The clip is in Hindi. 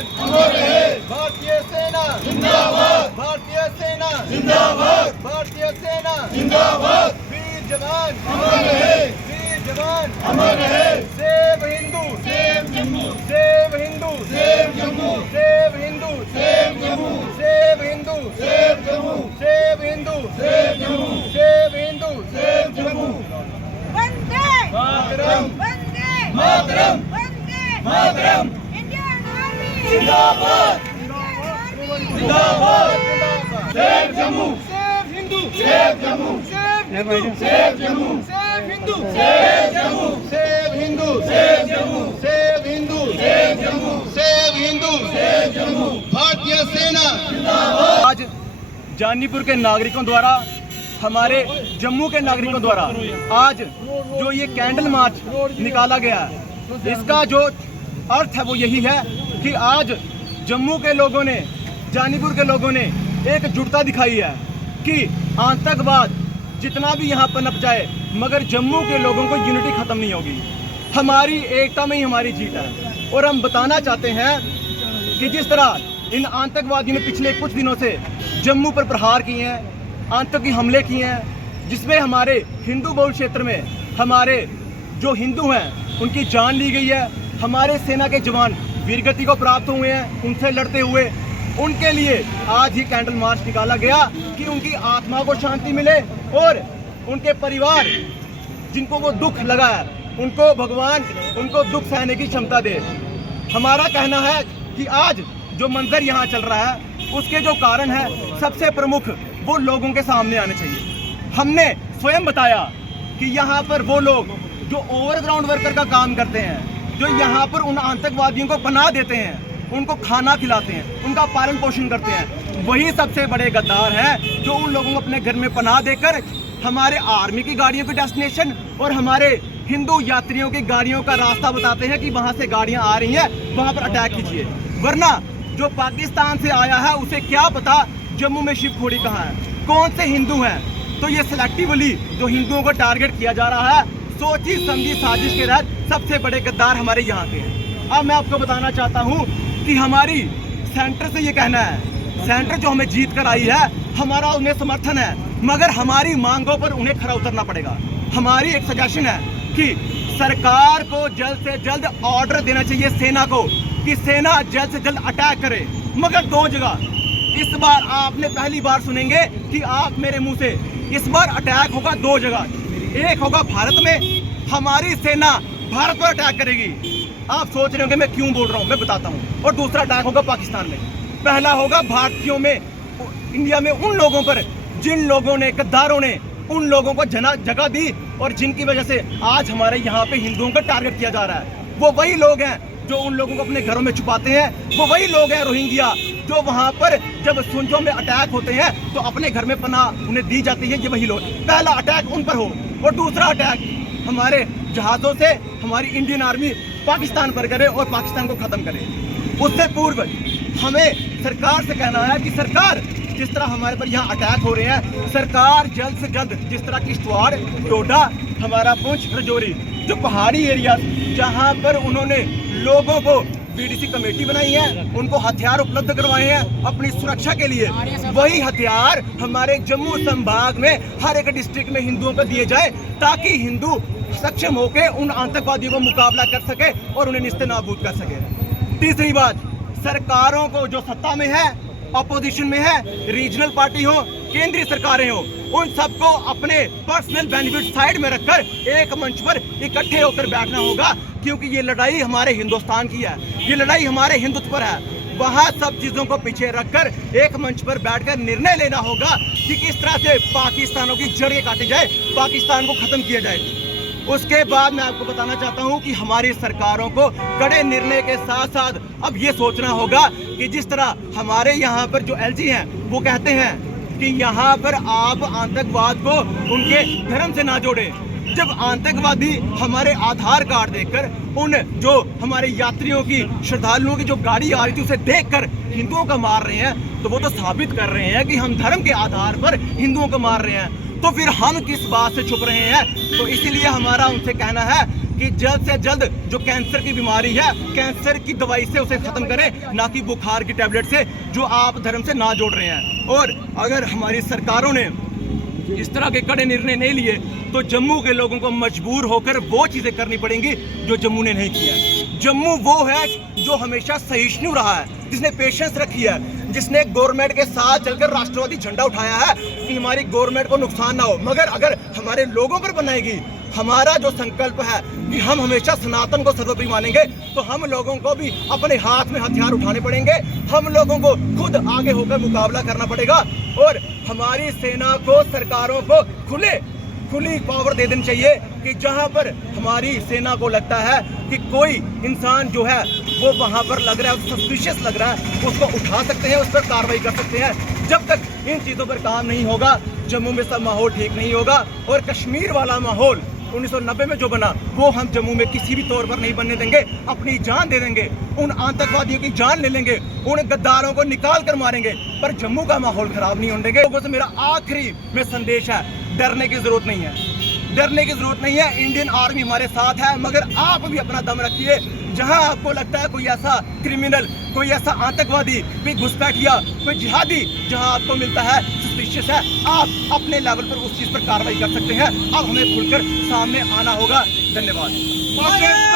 जवान अमर रहे, भारतीय सेना जिंदाबाद, भारतीय सेना जिंदाबाद, भारतीय सेना जिंदाबाद, वीर जवान अमर रहे, वीर जवान अमर रहे, save Hindu, save Jammu, save Hindu, save Jammu, save Hindu, save Jammu, save Hindu, save Jammu, save Hindu, save Jammu, save Hindu, save Jammu. वंदे मातरम, वंदे मातरम, वंदे मातरम, इंडियन आर्मी जिंदाबाद, इंडियन आर्मी जिंदाबाद, save Jammu, save Hindu, save Jammu, save Hindu, save Jammu, save Hindu, save Jammu, save Hindu, save Jammu, save Hindu, save Jammu, save Hindu, save Jammu, भारतीय सेना जिंदाबाद। आज जानीपुर के नागरिकों द्वारा, हमारे जम्मू के नागरिकों द्वारा आज जो ये कैंडल मार्च निकाला गया है, इसका जो अर्थ है वो यही है कि आज जम्मू के लोगों ने, जानीपुर के लोगों ने एकजुटता दिखाई है कि आतंकवाद जितना भी यहाँ पनप जाए मगर जम्मू के लोगों को यूनिटी खत्म नहीं होगी। हमारी एकता में ही हमारी जीत है। और हम बताना चाहते हैं कि जिस तरह इन आतंकवादियों ने पिछले कुछ दिनों से जम्मू पर प्रहार किए हैं, आतंकी हमले किए हैं, जिसमें हमारे हिंदू बहुल क्षेत्र में हमारे जो हिंदू हैं उनकी जान ली गई है। हमारे सेना के जवान वीरगति को प्राप्त हुए हैं उनसे लड़ते हुए। उनके लिए आज ही कैंडल मार्च निकाला गया कि उनकी आत्मा को शांति मिले और उनके परिवार जिनको वो दुख लगा है उनको भगवान उनको दुख सहने की क्षमता दे। हमारा कहना है कि आज जो मंजर यहाँ चल रहा है उसके जो कारण है सबसे प्रमुख वो लोगों के सामने आने चाहिए। हमने स्वयं बताया कि यहाँ पर वो लोग जो ओवरग्राउंड वर्कर का काम करते हैं, जो यहाँ पर उन आतंकवादियों को पनाह देते हैं, उनको खाना खिलाते हैं, उनका पालन पोषण करते हैं, वही सबसे बड़े गद्दार हैं जो उन लोगों को अपने घर में पनाह देकर हमारे आर्मी की गाड़ियों के डेस्टिनेशन और हमारे हिंदू यात्रियों की गाड़ियों का रास्ता बताते हैं कि वहाँ से गाड़ियाँ आ रही हैं, वहाँ पर अटैक कीजिए। वरना जो पाकिस्तान से आया है उसे क्या पता जम्मू में शिव खोड़ी कहाँ है, कौन से हिंदू हैं। तो ये सिलेक्टिवली जो हिंदुओं को टारगेट किया जा रहा है, सोची समझी साजिश के तहत सबसे बड़े गद्दार हमारे यहाँ के हैं। अब मैं आपको बताना चाहता हूँ कि हमारी सेंटर से ये कहना है, सेंटर जो हमें जीत कर आई है हमारा उन्हें समर्थन है, मगर हमारी मांगों पर उन्हें खरा उतरना पड़ेगा। हमारी एक सजेशन है कि सरकार को जल्द से जल्द ऑर्डर देना चाहिए सेना को कि सेना जल्द से जल्द अटैक करे, मगर 2 जगह। इस बार आपने पहली बार सुनेंगे कि आप मेरे मुंह से, इस बार अटैक होगा 2 जगह। एक होगा भारत में, हमारी सेना भारत पर अटैक करेगी। आप सोच रहे होंगे मैं क्यों बोल रहा हूँ, मैं बताता हूँ। और दूसरा अटैक होगा पाकिस्तान में। पहला होगा भारतीयों में, इंडिया में उन लोगों पर जिन लोगों ने, गद्दारों ने उन लोगों को जगह दी और जिनकी वजह से आज हमारे यहाँ पे हिंदुओं का टारगेट किया जा रहा है। वो वही लोग हैं जो उन लोगों को अपने घरों में छुपाते हैं। वो वही लोग हैं रोहिंग्या जो वहाँ पर जब सुंजों में अटैक होते हैं तो अपने घर में पनाह उन्हें दी जाती है। ये वही लोग, पहला अटैक उन पर हो और दूसरा अटैक हमारे जहाज़ों से हमारी इंडियन आर्मी पाकिस्तान पर करे और पाकिस्तान को ख़त्म करे। उससे पूर्व हमें सरकार से कहना है कि सरकार, जिस तरह हमारे पर यहाँ अटैक हो रहे हैं, सरकार जल्द से जल्द जिस तरह किश्तवाड़, डोडा, हमारा पुंछ, राजौरी, जो पहाड़ी एरिया जहाँ पर उन्होंने लोगों को बीडीसी कमेटी बनाई है, उनको हथियार उपलब्ध करवाए हैं अपनी सुरक्षा के लिए, वही हथियार हमारे जम्मू संभाग में हर एक डिस्ट्रिक्ट में हिंदुओं को दिए जाए ताकि हिंदू सक्षम होकर उन आतंकवादियों को मुकाबला कर सके और उन्हें निस्तेनाबूद कर सके। तीसरी बात, सरकारों को जो सत्ता में है, अपोजिशन में है, रीजनल पार्टी हो, केंद्रीय सरकारें हो, उन सबको अपने पर्सनल बेनिफिट साइड में रखकर एक मंच पर इकट्ठे होकर बैठना होगा, क्योंकि ये लड़ाई हमारे हिंदुस्तान की है, ये लड़ाई हमारे हिंदुत्व पर है। वहाँ सब चीज़ों को पीछे रखकर एक मंच पर बैठकर निर्णय लेना होगा कि किस तरह से पाकिस्तानों की जड़ें काटी जाए, पाकिस्तान को ख़त्म किया जाए। उसके बाद मैं आपको बताना चाहता हूं कि हमारी सरकारों को कड़े निर्णय के साथ साथ अब ये सोचना होगा कि जिस तरह हमारे यहाँ पर जो एलजी हैं वो कहते हैं कि यहाँ पर आप आतंकवाद को उनके धर्म से ना जोड़ें। जब आतंकवादी हमारे आधार कार्ड देखकर, उन जो हमारे यात्रियों की, श्रद्धालुओं की जो गाड़ी आ रही थी उसे देखकर हिंदुओं को मार रहे हैं, तो वो तो साबित कर रहे हैं कि हम धर्म के आधार पर हिंदुओं को मार रहे हैं। तो फिर हम किस बात से छुप रहे हैं? तो इसीलिए हमारा उनसे कहना है कि जल्द से जल्द जो कैंसर की बीमारी है, कैंसर की दवाई से उसे खत्म करें, ना कि बुखार की टैबलेट से जो आप धर्म से ना जोड़ रहे हैं। और अगर हमारी सरकारों ने इस तरह के कड़े निर्णय नहीं लिए तो जम्मू के लोगों को मजबूर होकर वो चीज़ें करनी पड़ेंगी जो जम्मू ने नहीं किया है। जम्मू वो है जो हमेशा सहिष्णु रहा है, जिसने पेशेंस रखी है, जिसने गवर्नमेंट के साथ चलकर राष्ट्रवादी झंडा उठाया है कि हमारी गवर्नमेंट को नुकसान ना हो। मगर अगर हमारे लोगों पर बनाएगी, हमारा जो संकल्प है कि हम हमेशा सनातन को सर्वोपरि मानेंगे, तो हम लोगों को भी अपने हाथ में हथियार उठाने पड़ेंगे। हम लोगों को खुद आगे होकर मुकाबला करना पड़ेगा और हमारी सेना को, सरकारों को खुली पावर दे देनी चाहिए कि जहां पर हमारी सेना को लगता है कि कोई इंसान जो है वो वहां पर लग रहा है, सस्पिशियस लग रहा है, उसको उठा सकते हैं, उस पर कार्रवाई कर सकते हैं। जब तक इन चीज़ों पर काम नहीं होगा, जम्मू में सब माहौल ठीक नहीं होगा। और कश्मीर वाला माहौल 1990 में जो बना वो हम जम्मू में किसी भी तौर पर नहीं बनने देंगे। अपनी जान दे देंगे, उन आतंकवादियों की जान ले लेंगे, उन गद्दारों को निकाल कर मारेंगे, पर जम्मू का माहौल खराब नहीं होने देंगे। लोगों से मेरा आखिरी में संदेश है, डरने की जरूरत नहीं है, डरने की जरूरत नहीं है। इंडियन आर्मी हमारे साथ है, मगर आप भी अपना दम रखिए। जहां आपको लगता है कोई ऐसा क्रिमिनल, कोई ऐसा आतंकवादी, कोई घुसपैठिया, कोई जिहादी जहां आपको मिलता है सस्पिशियस है, आप अपने लेवल पर उस चीज पर कार्रवाई कर सकते हैं। अब हमें खुलकर सामने आना होगा। धन्यवाद।